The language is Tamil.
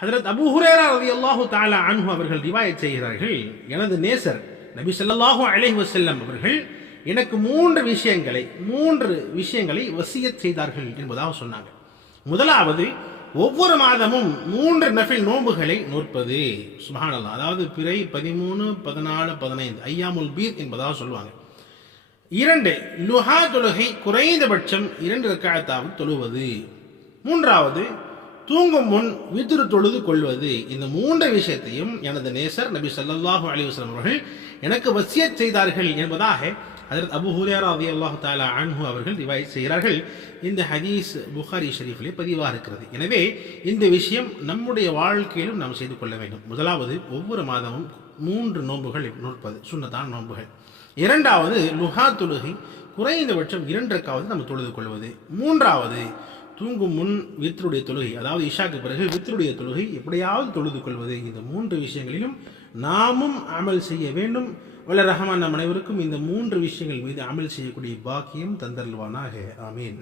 ஹதரத் அபு ஹுரேரா ரலியல்லாஹு தாலா அன்ஹு அவர்கள் ரிவாயத் செய்கிறார்கள். எனது நேசர் நபி ஸல்லல்லாஹு அலைஹி வசல்லம் அவர்கள் எனக்கு மூன்று விஷயங்களை மூன்று விஷயங்களை வசியத் செய்தார்கள் என்பதாக சொன்னாங்க. முதலாவது ஒவ்வொரு மாதமும் மூன்று நஃபில் நோன்புகளை நோற்பது. சுபானல்லா அதாவது பிறை பதிமூணு பதினாலு பதினைந்து ஐயாமுல் பீர் என்பதாக சொல்லுவாங்க. இரண்டு லுஹா தொழுகை குறைந்தபட்சம் இரண்டு ரக்காயத்தாவது தொழுவது. மூன்றாவது தூங்கும் முன் வித்துரு தொழுது கொள்வது இந்த மூன்று விஷயத்தையும் எனது நேசர் நபி சல்லாஹூ அலி வஸ்லம் அவர்கள் எனக்கு வசியச் செய்தார்கள் என்பதாக அதற்கு அபு ஹுரேரா அல்லாஹு தாலா அன்ஹு அவர்கள் ரிவாய் செய்கிறார்கள். இந்த ஹதீஸ் புகாரி ஷரீஃபிலே பதிவாக இருக்கிறது. எனவே இந்த விஷயம் நம்முடைய வாழ்க்கையிலும் நாம் செய்து கொள்ள வேண்டும். முதலாவது ஒவ்வொரு மாதமும் மூன்று நோன்புகள் நோற்பது சுன்னத்தான நோன்புகள். இரண்டாவது லுஹா தொழுகை குறைந்தபட்சம் இரண்டரைக்காவது நம்ம தொழுது கொள்வது. மூன்றாவது தூங்கும் முன் வித்தருடைய தொழுகை அதாவது இஷாக்கு பிறகு வித்தருடைய தொழுகை எப்படியாவது தொழுது கொள்வது. இந்த மூன்று விஷயங்களிலும் நாமும் அமல் செய்ய வேண்டும். வல்ல ரஹமான் நம் அனைவருக்கும் இந்த மூன்று விஷயங்கள் மீது அமல் செய்யக்கூடிய பாக்கியம் தந்தல்வானாக ஆமீன்.